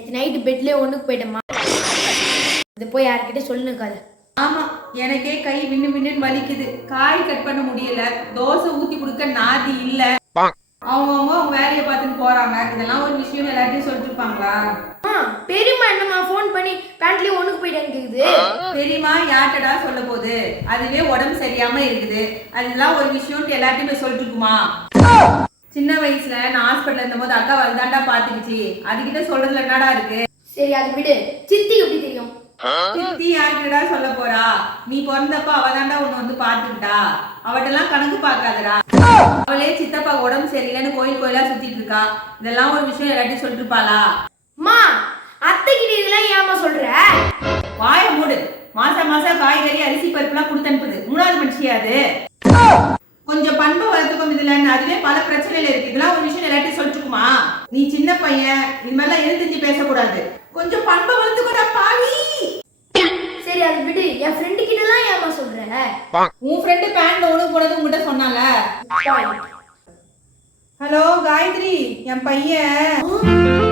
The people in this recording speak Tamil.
நேற்று நைட்டு பெட்லேயே ஒன்றுக்கு போயிட்டேம்மா. இது போய் யார்கிட்ட சொல்லுக்காது. ஆமா, எனக்கே கை விண்ணு விண்ணுன்னு வலிக்குது. காய் கட் பண்ண முடியல. தோசை ஊத்தி கொடுக்க நாதி இல்ல. அவங்க வேலையை பார்த்துட்டு போறாங்க. இதெல்லாம் ஒரு விஷயம் எல்லாத்தையும் சொல்லிட்டு இருப்பாங்களா? பெரியம்மா என்னம்மா ஃபோன் பண்ணி பேண்ட்லயே ஒண்ணுக்கு போயிட்டேன்னு கேக்குது. பெரியம்மா யார்ட்டடா சொல்ல போகுது? அதுவே உடம்பு சரியாம இருக்குது. அதெல்லாம் ஒரு விஷயம் எல்லாத்தையும் போய் சொல்லிட்டு இருக்குமா? சின்ன வயசுல நான் ஹாஸ்பிட்டல் இருந்த போது அக்கா வந்தாண்டா பாத்துக்கிச்சு. அதுகிட்ட சொல்றதுல என்னடா இருக்கு? சரி அது விடு. சித்தி எப்படி தெரியும்? சித்தி யார்கிட்டடா சொல்ல போறா? நீ பிறந்தப்ப அவதாண்டா உன்னை வந்து பாத்துக்கிட்டா. அவட்டெல்லாம் கணக்கு பாக்காதடா. அவளே சித்தப்பா உடம்பு சரியில்லைன்னு கோயில் கோயிலா சுத்திட்டு இருக்கா. இதெல்லாம் ஒரு விஷயம் எல்லாத்தையும் சொல்லிட்டு இருப்பாளா? அம்மா, அத்தை கிட்ட இதெல்லாம் ஏமா சொல்ற? வாய மூடு. மாசம் மாசம் காய்கறி அரிசி பருப்புலாம் கொடுத்து அனுப்புது. மூணாவது மனுஷியா அது? கொஞ்சம் பண்பு வளர்த்துக்கும் இதுல. அதுவே பல பிரச்சனையில இருக்கு. இதெல்லாம் ஒரு விஷயம் எல்லாத்தையும் சொல்லிட்டுக்குமா? நீ சின்ன பையன், இது மாதிரிலாம் எழுந்திருச்சு பேசக்கூடாது. கொஞ்சம் பண்பை வளர்த்துக்கூடா பாவி. சரி அது விடு. என் ஃப்ரெண்டு கிட்ட எல்லாம் ஏமா சொல்ற? உன் ஃப்ரெண்டு பேண்ட்ல ஒண்ணு போனது உங்ககிட்ட சொன்னால. ஹலோ காயத்ரி, என் பையன்